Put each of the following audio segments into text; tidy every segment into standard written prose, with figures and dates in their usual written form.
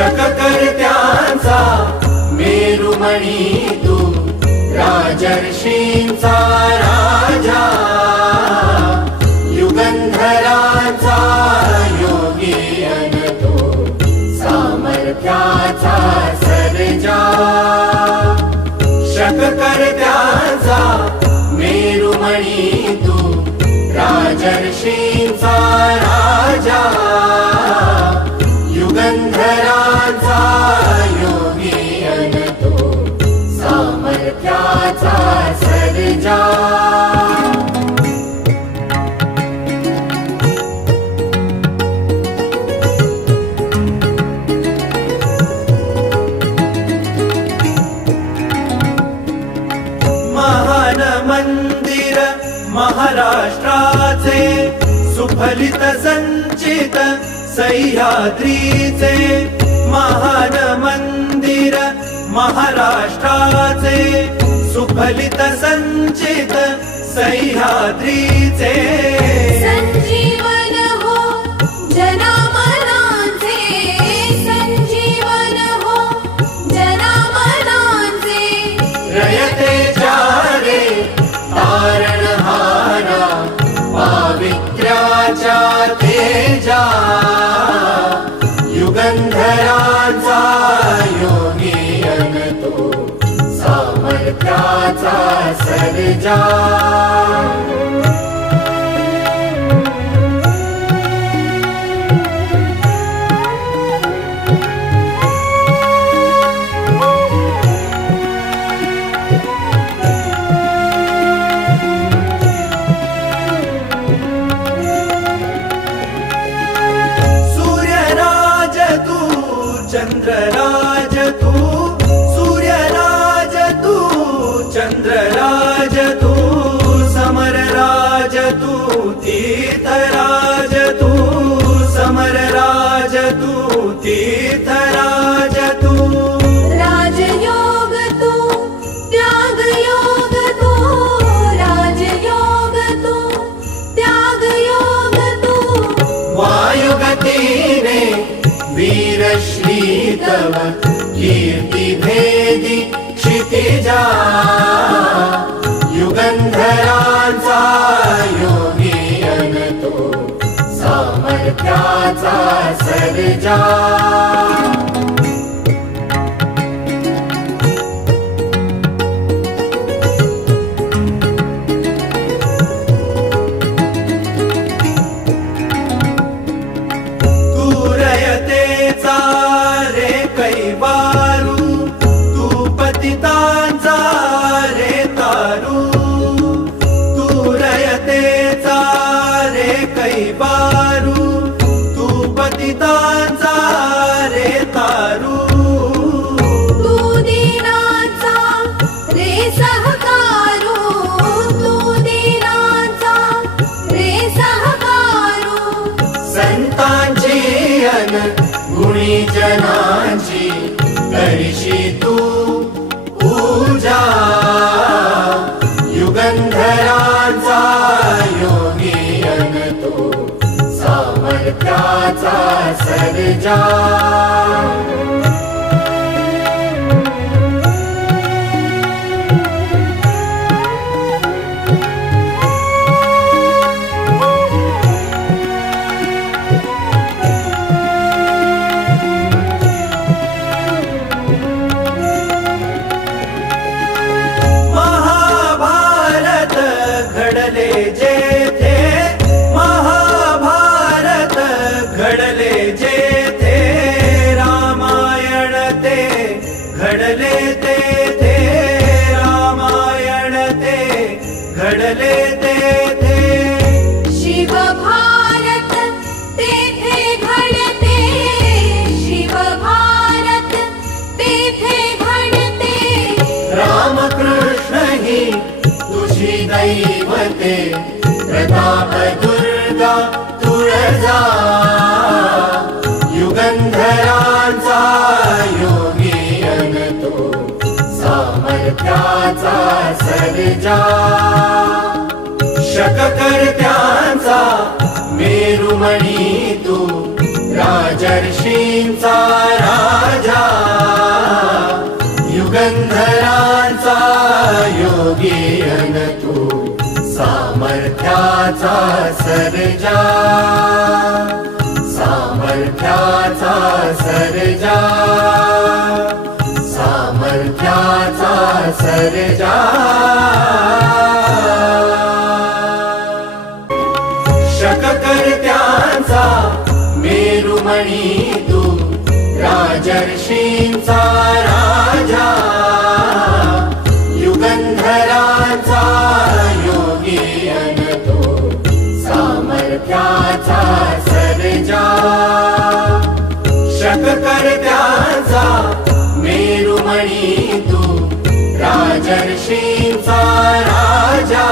शककर्त्यांचा मेरुमणी तू, राजर्षींचा राजा, युगंधरांचा योगी अन तू, सामर्थ्याचा सर्जा। शककर्त्यांचा मेरुमणी तू, राजर्षींचा राजा, युगंधरांचा योगी अन तू, सामर्थ्याचा सर्जा। महान मंदिर महाराष्ट्राचे, सुफलित संचित सह्याद्रीचे। महान मंदिर महाराष्ट्राचे, सुफलित संचित सह्याद्रीचे। संजीवन हो जनामनांचे, संजीवन हो जनामनांचे। रयतेच्या रे तारणहारा, पावित्र्याच्या तेजा, युगंधरांचा योगी अन तू, सामर्थ्याचा सर्जा। चंद्रराज तू, सूर्यराज तू, चंद्रराज तू, समरराज तू, तीर्थराज तू, समरराज तू, तीर्थराज तू। राजयोग तू, त्यागयोग तू, राजयोग तू, त्यागयोग तू। वायुगतीने वीरश्री तव, कीर्ति भेदी क्षितिजा, युगंधरांचा योगी अन तू, सामर्थ्याचा सर्जा। कैवारू तू, पतितांचा रे तारू, तू रयतेचा रे कैवारू, तू पतितांचा रे तारू। तू दीनांचा रे सहकारू, तू दीनांचा रे सहकारू। संतांची अन गुणी जनांची करिशी तू पूजा, युगंधरांचा योगी अन तू, सामर्थ्याचा सर्जा। घडले जेथे महाभारत, घडले जेथे रामायण ते, घडले तेथे रामायण ते, घडले तेथे। शिव भारत तेथे घडते, शिव भारत तेथे घडते। रामकृष्ण ही तुझी दैवते, प्रताप दुर्गा तुळजा, युगंधरांचा योगी अन तू, सामर्थ्याचा सर्जा। शककर्त्यांचा मेरुमणी तू, राजर्षींचा राजा। योगी अन तू सामर्थ्याचा सर्जा, सामर्थ्याचा सर्जा, सामर्थ्याचा सर्जा। शककर्त्यांचा मेरुमणी तू, राजर्षींचा राजा, युगंधरांचा योगी अन तू सामर्थ्याचा सर्जा। शककर्त्यांचा मेरुमणी तू, राजर्षींचा राजा,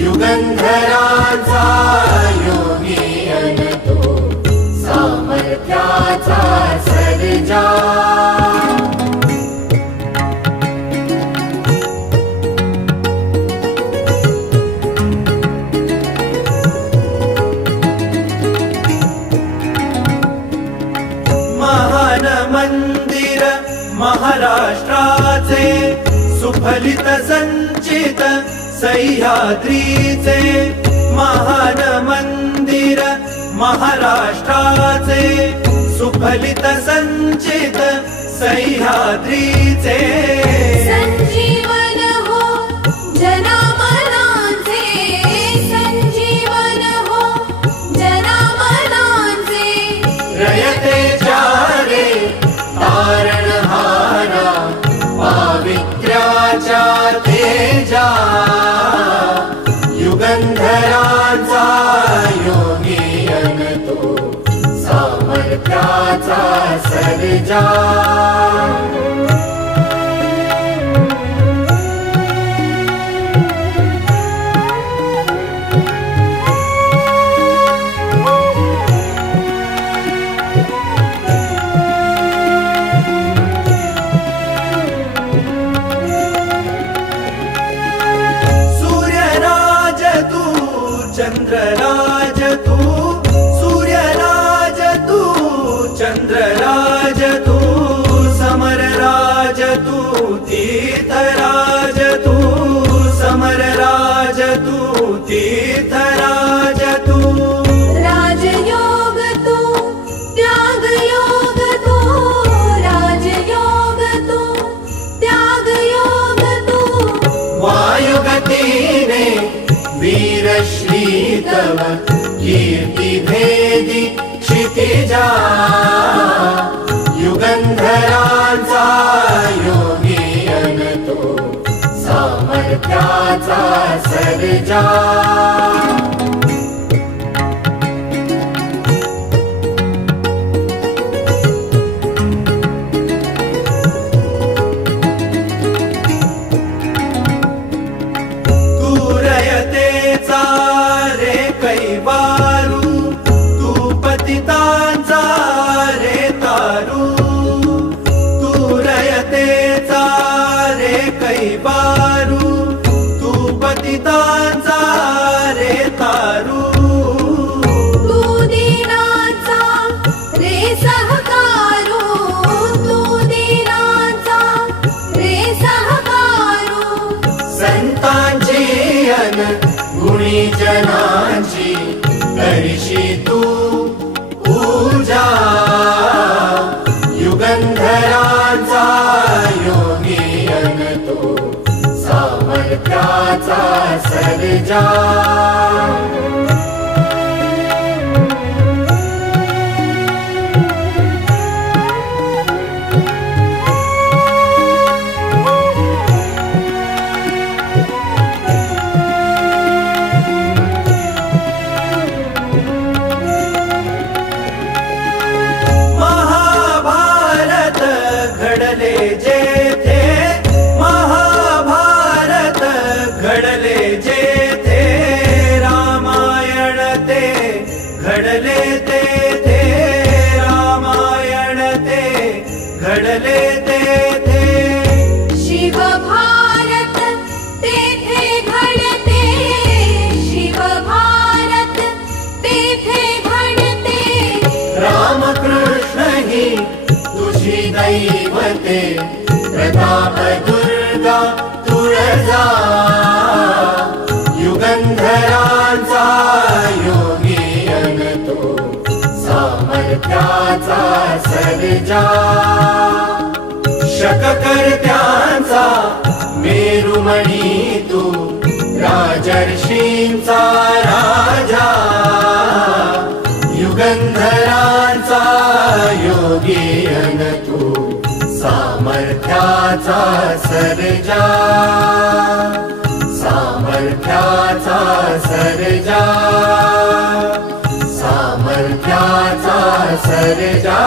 युगंधरांचा योगी अन तू सामर्थ्याचा सर्जा। महान मंदिर महाराष्ट्राचे, सुफलित संचित सह्याद्रीचे। महान मंदिर महाराष्ट्राचे, सुफलित संचित सह्याद्रीचे। संजीवन हो जनामनांचे, संजीवन हो जनामनांचे। रयते चारे तारणहारा, पावित्र्याच्या तेजा, युगंधरांचा योगी अन तू सामर्थ्याचा सर्जा। चंद्रराज तू, सूर्यराज तू, चंद्रराज तू, समरराज तू, तीर्थराज तू, समरराज तू, तीर्थराज तू। राजयोग तू, त्यागयोग तू, राजयोग तू, त्यागयोग तू। वायुगतीने वीरश्री तव कीर्ति भेदी क्षितिजा, युगंधरांचा योगी अन तू सामर्थ्याचा सर्जा। कैवारू तू पतितांचा रे तारू, तू रयतेचा रे कैवारू, तू पतितांचा रे तारू। तू दीनांचा रे सहकारू, तू दीनांचा रे सहकारू। संतांची अन गुणी जनांची करशी तू पूजा, युगंधरांचा योगी अन तू सामर्थ्याचा सर्जा। घडले जेथे महाभारत, घडले जेथे रामायण ते, घडले तेथे रामायण ते, घडले तेथे। शिव भारत तेथे घडते, शिव भारत तेथे घडते। रामकृष्ण ही तुझी दैवते, प्रताप दुर्गा तू सामर्थ्याचा सर्जा शककर्त्यांचा मेरुमणी तू राजर्षींचा राजा युगंधरांचा योगीयन तू सामर्थ्याचा सर्जा सामर्थ्याचा सर्जा सामर्थ्याचा सर्जा